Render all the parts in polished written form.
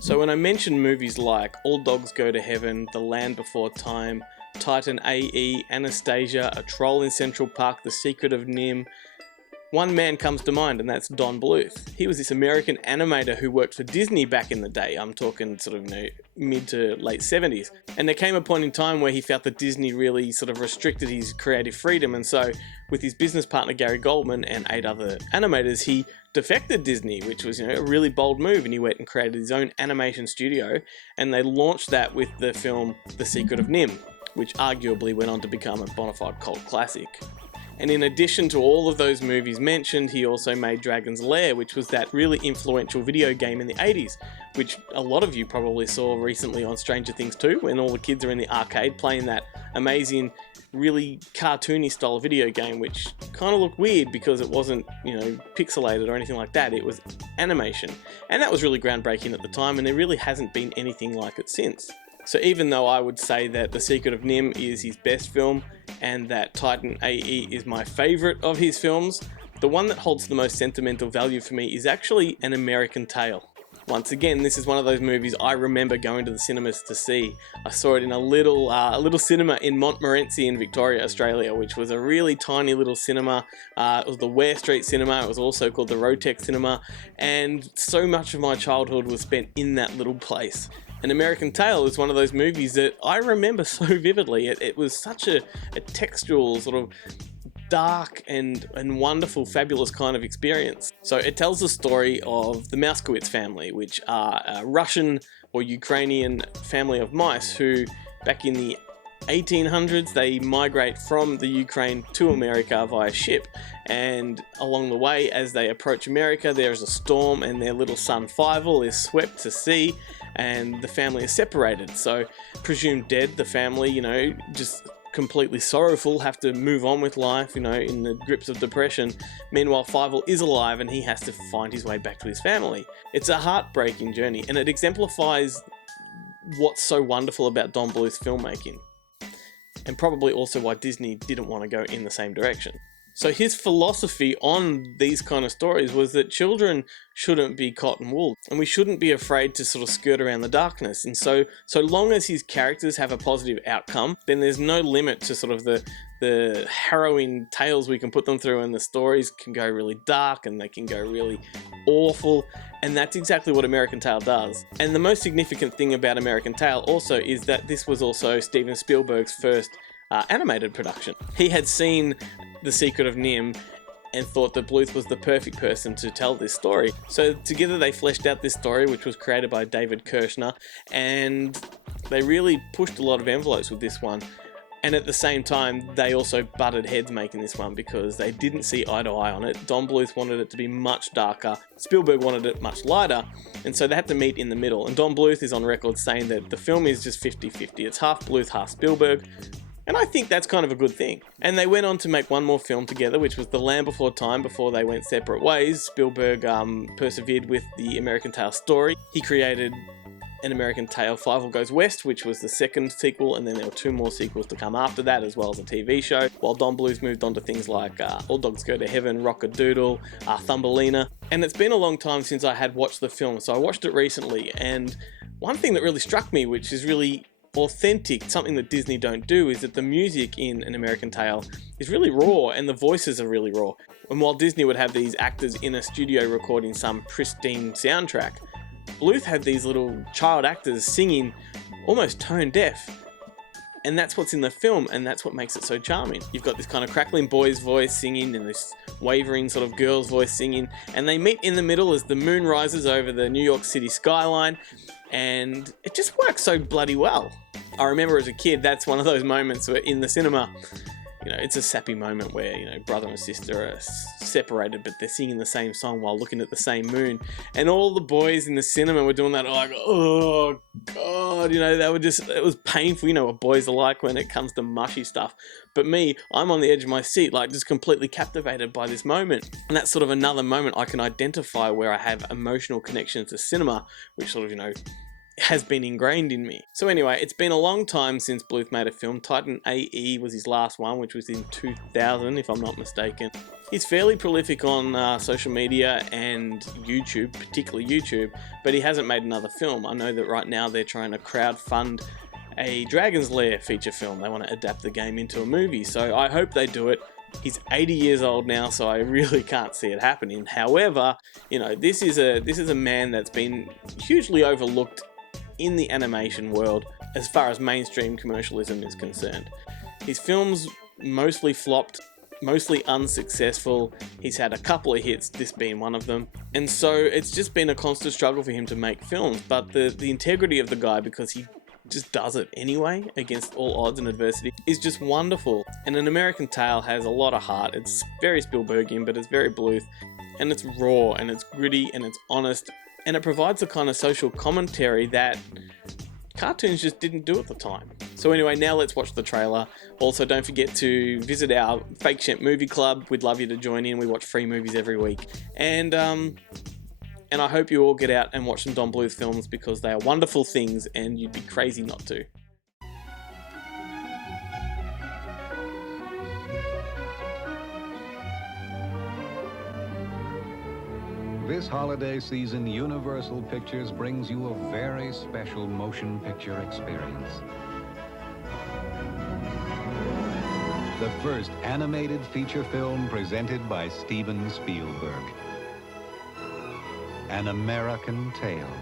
So when I mentioned movies like All Dogs Go to Heaven, The Land Before Time, Titan A.E., Anastasia, A Troll in Central Park, The Secret of NIMH, one man comes to mind, and that's Don Bluth. He was this American animator who worked for Disney back in the day. I'm talking sort of, mid to late 70s. And there came a point in time where he felt that Disney really sort of restricted his creative freedom, and so with his business partner Gary Goldman and 8 other animators, he defected Disney, which was a really bold move, and he went and created his own animation studio, and they launched that with the film The Secret of NIMH, which arguably went on to become a bona fide cult classic. And in addition to all of those movies mentioned, he also made Dragon's Lair, which was that really influential video game in the 80s, which a lot of you probably saw recently on Stranger Things 2, when all the kids are in the arcade playing that amazing, really cartoony style video game, which kind of looked weird because it wasn't, pixelated or anything like that. It was animation. And that was really groundbreaking at the time, and there really hasn't been anything like it since. So even though I would say that The Secret of NIMH is his best film and that Titan A.E. is my favourite of his films, the one that holds the most sentimental value for me is actually An American Tail. Once again, this is one of those movies I remember going to the cinemas to see. I saw it in a little cinema in Montmorency in Victoria, Australia, which was a really tiny little cinema. It was the Ware Street Cinema. It was also called the Rotex Cinema, and so much of my childhood was spent in that little place. An American Tail is one of those movies that I remember so vividly. It was such a textual, sort of dark and wonderful, fabulous kind of experience. So it tells the story of the Mouskowitz family, which are a Russian or Ukrainian family of mice who, back in the 1800s, they migrate from the Ukraine to America via ship, and along the way, as they approach America, there is a storm and their little son Fievel is swept to sea and the family is separated. So presumed dead, the family, just completely sorrowful, have to move on with life, in the grips of depression. Meanwhile, Fievel is alive and he has to find his way back to his family. It's a heartbreaking journey, and it exemplifies what's so wonderful about Don Bluth's filmmaking, and probably also why Disney didn't want to go in the same direction. So his philosophy on these kind of stories was that children shouldn't be cotton wool, and we shouldn't be afraid to sort of skirt around the darkness. And so long as his characters have a positive outcome, then there's no limit to sort of the harrowing tales we can put them through, and the stories can go really dark and they can go really awful. And that's exactly what American Tail does. And the most significant thing about American Tail also is that this was also Steven Spielberg's first animated production. He had seen The Secret of NIMH and thought that Bluth was the perfect person to tell this story. So together they fleshed out this story, which was created by David Kirshner, and they really pushed a lot of envelopes with this one. And at the same time, they also butted heads making this one because they didn't see eye to eye on it. Don Bluth wanted it to be much darker, Spielberg wanted it much lighter, and so they had to meet in the middle. And Don Bluth is on record saying that the film is just 50-50. It's half Bluth, half Spielberg. And I think that's kind of a good thing. And they went on to make one more film together, which was The Land Before Time, before they went separate ways. Spielberg persevered with the American Tail story. He created An American Tail, Fievel Goes West, which was the second sequel, and then there were 2 more sequels to come after that, as well as a TV show, while Don Bluth moved on to things like All Dogs Go to Heaven, Rock-a-Doodle, Thumbelina. And it's been a long time since I had watched the film, so I watched it recently, and one thing that really struck me, which is really authentic, something that Disney don't do, is that the music in An American Tail is really raw and the voices are really raw. And while Disney would have these actors in a studio recording some pristine soundtrack, Bluth had these little child actors singing almost tone deaf. And that's what's in the film, and that's what makes it so charming. You've got this kind of crackling boy's voice singing and this wavering sort of girl's voice singing, and they meet in the middle as the moon rises over the New York City skyline. and it just works so bloody well. I remember as a kid, that's one of those moments where in the cinema, it's a sappy moment where, brother and sister are separated, but they're singing the same song while looking at the same moon. And all the boys in the cinema were doing that, like, oh, God, they were just, it was painful. What boys are like when it comes to mushy stuff. But me, I'm on the edge of my seat, like, just completely captivated by this moment. And that's sort of another moment I can identify where I have emotional connection to cinema, which sort of, has been ingrained in me. So anyway, it's been a long time since Bluth made a film. Titan AE was his last one, which was in 2000, if I'm not mistaken. He's fairly prolific on social media and YouTube, particularly YouTube, but he hasn't made another film. I know that right now they're trying to crowdfund a Dragon's Lair feature film. They want to adapt the game into a movie, so I hope they do it. He's 80 years old now, so I really can't see it happening. However, this is a man that's been hugely overlooked in the animation world as far as mainstream commercialism is concerned. His films mostly flopped, mostly unsuccessful. He's had a couple of hits, this being one of them. And so it's just been a constant struggle for him to make films. But the integrity of the guy, because he just does it anyway against all odds and adversity, is just wonderful. And An American Tail has a lot of heart. It's very Spielbergian, but it's very Bluth. And it's raw, and it's gritty, and it's honest. And it provides a kind of social commentary that cartoons just didn't do at the time. So anyway, now let's watch the trailer. Also, don't forget to visit our Fake Shemp Movie Club. We'd love you to join in. We watch free movies every week. And I hope you all get out and watch some Don Bluth films, because they are wonderful things and you'd be crazy not to. This holiday season, Universal Pictures brings you a very special motion picture experience. The first animated feature film presented by Steven Spielberg. An American Tale.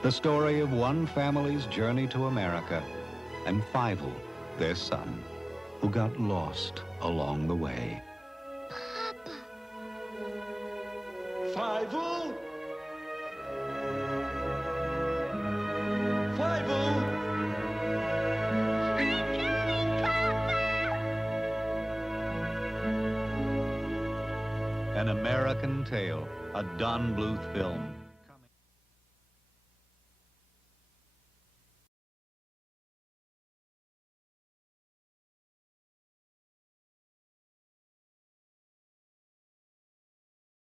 The story of one family's journey to America and Fievel, their son, who got lost along the way. Fievel? Fievel? I'm coming, Papa! An American Tale, a Don Bluth film.